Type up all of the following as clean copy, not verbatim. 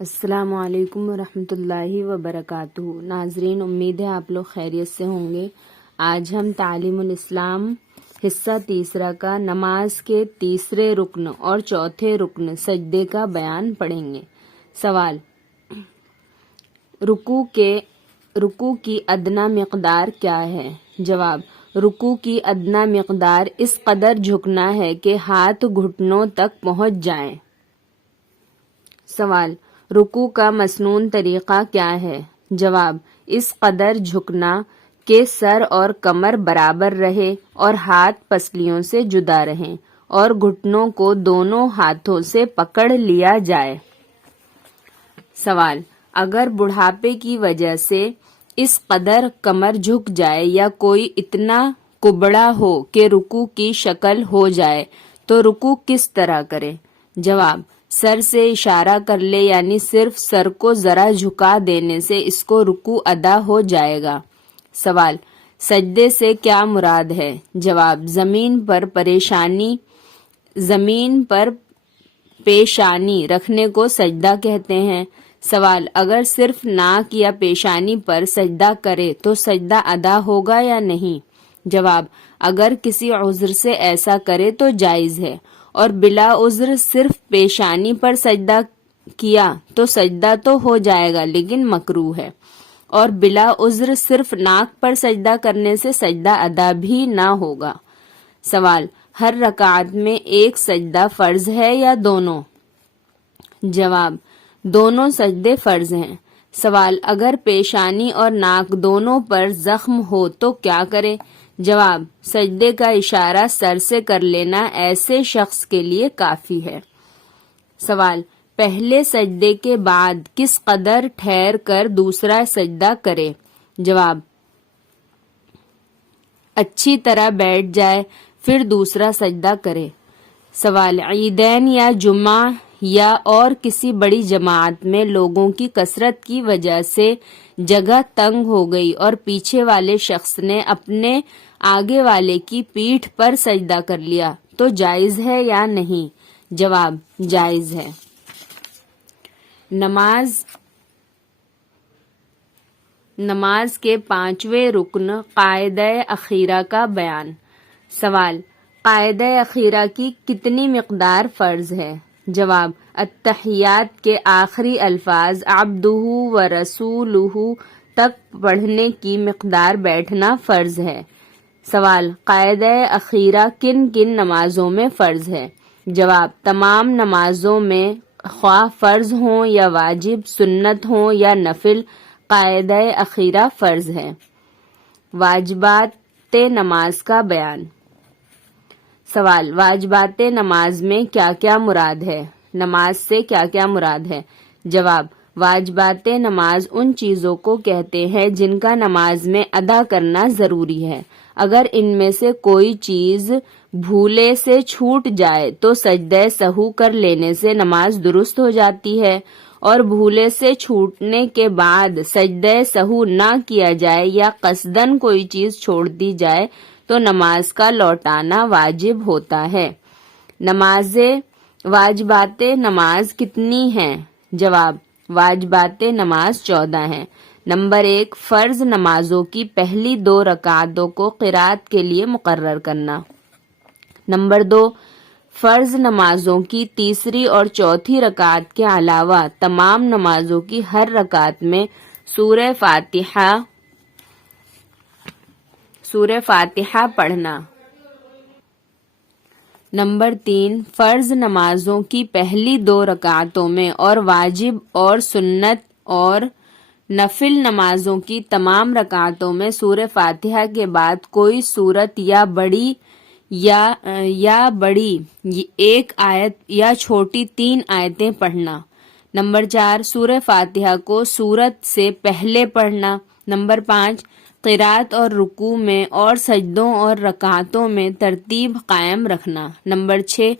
السلام علیکم ورحمۃ اللہ وبرکاتہ۔ ناظرین، امید ہے آپ لوگ خیریت سے ہوں گے۔ آج ہم تعلیم الاسلام حصہ تیسرا کا نماز کے تیسرے رکن اور چوتھے رکن سجدے کا بیان پڑھیں گے۔ سوال: رکوع کی ادنا مقدار کیا ہے؟ جواب: رکوع کی ادنا مقدار اس قدر جھکنا ہے کہ ہاتھ گھٹنوں تک پہنچ جائیں۔ سوال: رکوع کا مسنون طریقہ کیا ہے؟ جواب: اس قدر جھکنا کہ سر اور کمر برابر رہے اور ہاتھ پسلیوں سے جدا رہیں اور گھٹنوں کو دونوں ہاتھوں سے پکڑ لیا جائے۔ سوال: اگر بڑھاپے کی وجہ سے اس قدر کمر جھک جائے یا کوئی اتنا کبڑا ہو کہ رکوع کی شکل ہو جائے تو رکوع کس طرح کرے؟ جواب: سر سے اشارہ کر لے، یعنی صرف سر کو ذرا جھکا دینے سے اس کو رکوع ادا ہو جائے گا۔ سوال: سجدے سے کیا مراد ہے؟ جواب: زمین پر پیشانی رکھنے کو سجدہ کہتے ہیں۔ سوال: اگر صرف ناک یا پیشانی پر سجدہ کرے تو سجدہ ادا ہوگا یا نہیں؟ جواب: اگر کسی عذر سے ایسا کرے تو جائز ہے، اور بلا عذر صرف پیشانی پر سجدہ کیا تو سجدہ تو ہو جائے گا لیکن مکروہ ہے، اور بلا عذر صرف ناک پر سجدہ کرنے سے سجدہ ادا بھی نہ ہوگا۔ سوال: ہر رکعت میں ایک سجدہ فرض ہے یا دونوں؟ جواب: دونوں سجدے فرض ہیں۔ سوال: اگر پیشانی اور ناک دونوں پر زخم ہو تو کیا کرے؟ جواب: سجدے کا اشارہ سر سے کر لینا ایسے شخص کے لیے کافی ہے۔ سوال: پہلے سجدے کے بعد کس قدر ٹھہر کر دوسرا سجدہ کرے؟ جواب: اچھی طرح بیٹھ جائے پھر دوسرا سجدہ کرے۔ سوال: عیدین یا جمعہ یا اور کسی بڑی جماعت میں لوگوں کی کثرت کی وجہ سے جگہ تنگ ہو گئی اور پیچھے والے شخص نے اپنے آگے والے کی پیٹھ پر سجدہ کر لیا تو جائز ہے یا نہیں؟ جواب: جائز ہے۔ نماز کے پانچویں رکن قاعدہ اخیرہ کا بیان۔ سوال: قاعدہ اخیرہ کی کتنی مقدار فرض ہے؟ جواب: التحیات کے آخری الفاظ عبدہ و رسولہ تک پڑھنے کی مقدار بیٹھنا فرض ہے۔ سوال: قاعدہ اخیرہ کن کن نمازوں میں فرض ہے؟ جواب: تمام نمازوں میں، خواہ فرض ہوں یا واجب، سنت ہوں یا نفل، قاعدہ اخیرہ فرض ہے۔ واجبات نماز کا بیان۔ سوال: واجبات نماز میں کیا کیا مراد ہے؟ نماز سے کیا کیا مراد ہے؟ جواب: واجبات نماز ان چیزوں کو کہتے ہیں جن کا نماز میں ادا کرنا ضروری ہے۔ اگر ان میں سے کوئی چیز بھولے سے چھوٹ جائے تو سجدہ سہو کر لینے سے نماز درست ہو جاتی ہے، اور بھولے سے چھوٹنے کے بعد سجدہ سہو نہ کیا جائے یا قصداً کوئی چیز چھوڑ دی جائے تو نماز کا لوٹانا واجب ہوتا ہے۔ واجبات نماز کتنی ہیں؟ جواب: واجبات نماز 14 ہیں۔ نمبر 1، فرض نمازوں کی پہلی 2 رکعتوں کو قرات کے لیے مقرر کرنا۔ نمبر 2، فرض نمازوں کی تیسری اور چوتھی رکعت کے علاوہ تمام نمازوں کی ہر رکعت میں سورہ فاتحہ پڑھنا۔ نمبر 3، فرض نمازوں کی پہلی 2 رکعتوں میں اور واجب اور سنت اور نفل نمازوں کی تمام رکعتوں میں سورہ فاتحہ کے بعد کوئی سورت یا بڑی ایک آیت یا چھوٹی 3 آیتیں پڑھنا۔ نمبر 4، سورہ فاتحہ کو سورت سے پہلے پڑھنا۔ نمبر 5، قرات اور رکوع میں اور سجدوں اور رکعتوں میں ترتیب قائم رکھنا۔ نمبر 6،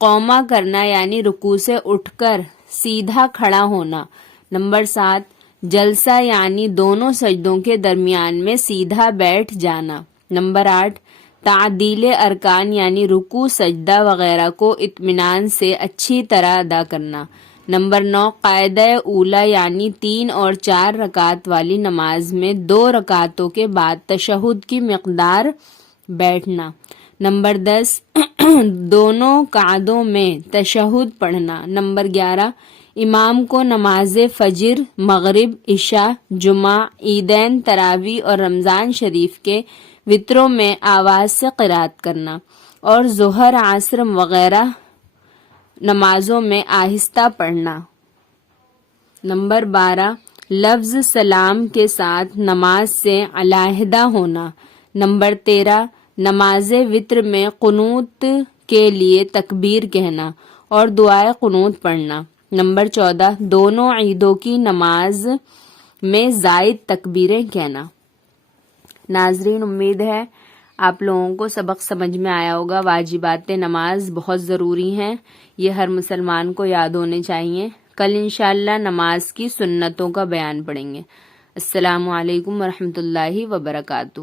قوما کرنا یعنی رکوع سے اٹھ کر سیدھا کھڑا ہونا۔ نمبر 7، جلسہ یعنی دونوں سجدوں کے درمیان میں سیدھا بیٹھ جانا۔ نمبر 8، تعدیل ارکان یعنی رکوع، سجدہ وغیرہ کو اطمینان سے اچھی طرح ادا کرنا۔ نمبر 9 قاعدہ اولا یعنی 3 اور 4 رکعت والی نماز میں 2 رکعتوں کے بعد تشہد کی مقدار بیٹھنا۔ نمبر 10 دونوں قعدوں میں تشہد پڑھنا۔ نمبر 11 امام کو نماز فجر، مغرب، عشاء، جمعہ، عیدین، تراویح اور رمضان شریف کے وطروں میں آواز سے قرات کرنا اور ظہر، عصر وغیرہ نمازوں میں آہستہ پڑھنا۔ نمبر 12 لفظ سلام کے ساتھ نماز سے علیحدہ ہونا۔ نمبر 13 نماز وطر میں قنوت کے لیے تکبیر کہنا اور دعائے قنوت پڑھنا۔ نمبر 14 دونوں عیدوں کی نماز میں زائد تکبیریں کہنا۔ ناظرین، امید ہے آپ لوگوں کو سبق سمجھ میں آیا ہوگا۔ واجبات نماز بہت ضروری ہیں، یہ ہر مسلمان کو یاد ہونے چاہیے۔ کل انشاءاللہ نماز کی سنتوں کا بیان پڑھیں گے۔ السلام علیکم ورحمۃ اللہ وبرکاتہ۔